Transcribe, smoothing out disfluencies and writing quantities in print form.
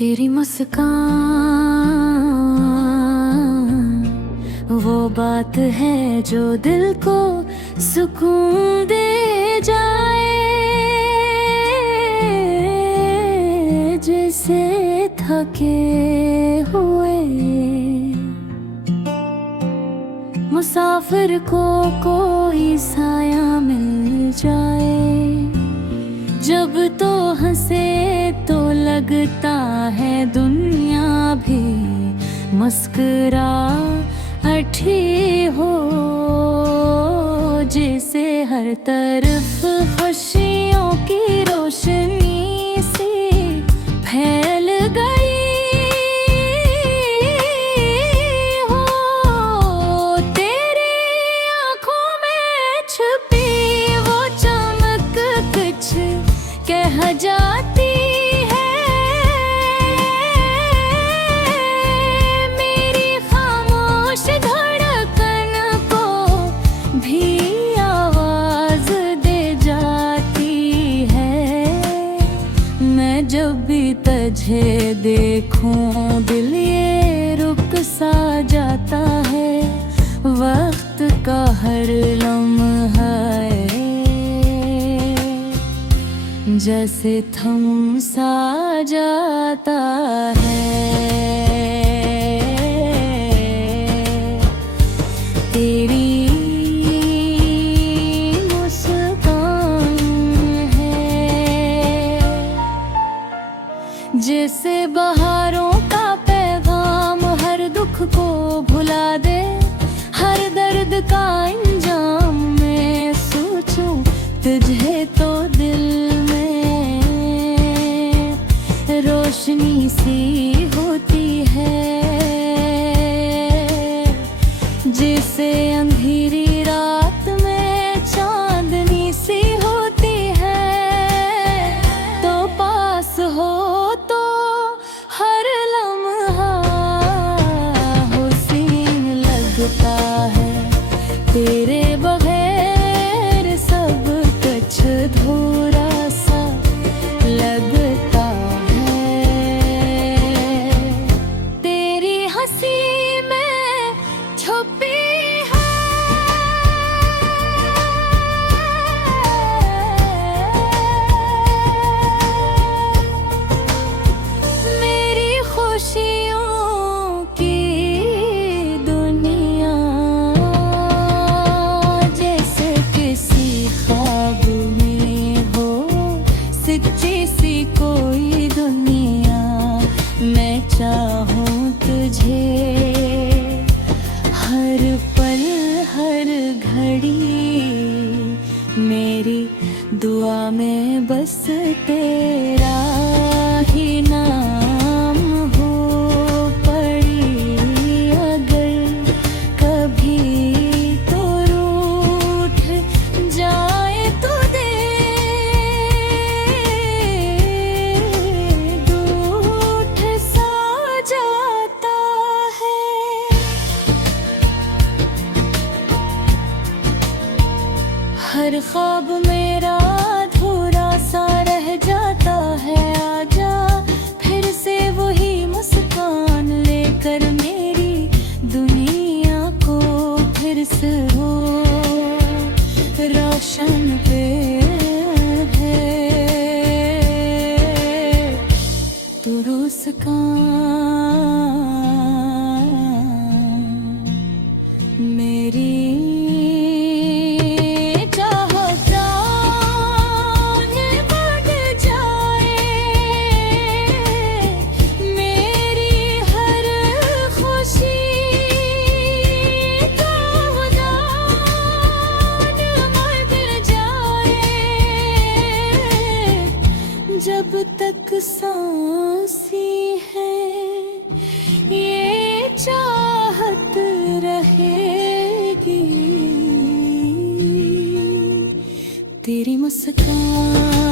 तेरी मुस्कान वो बात है जो दिल को सुकून दे जाए, जैसे थके हुए मुसाफिर को कोई साया मिल जाए। जब तो हंसे तो लगता है दुनिया भी मुस्कुराहटी हो, जैसे हर तरफ खुशियों की रोशनी सी फैल गई हो। तेरी आंखों में छुपी वो चमक कुछ कह जाती है, मेरी खामोश धड़कन को भी आवाज दे जाती है। मैं जब भी तुझे देखूं दिल ये रुक सा जाता है, वक्त का हर लम्हा जैसे थम सा जाता है। तेरी मुस्कान है जैसे बहारों का पैगाम, हर दुख को भुला दे, हर दर्द का अंजाम। मैं सोचूं तुझे तो दिल रोशनी सी होती है, जिसे अंधेरी रात में चांदनी सी होती है। तो पास हो तो हर लम्हा हुस्न लगता है, तेरे बगैर सब कुछ अधूरा सा लगता है। सच्ची सी कोई दुनिया, मैं चाहूं तुझे हर पल हर घड़ी। मेरी दुआ में बस तेरा ही नाम हो पड़ी, अगर कभी तो रूठ जाए तो हर ख्वाब मेरा अधूरा सा रह जाता है। आजा फिर से वही मुस्कान लेकर, मेरी दुनिया को फिर से हो रोशन पे है तू मुस्कान मेरी। जब तक सांसी है ये चाहत रहेगी, तेरी मुस्कान।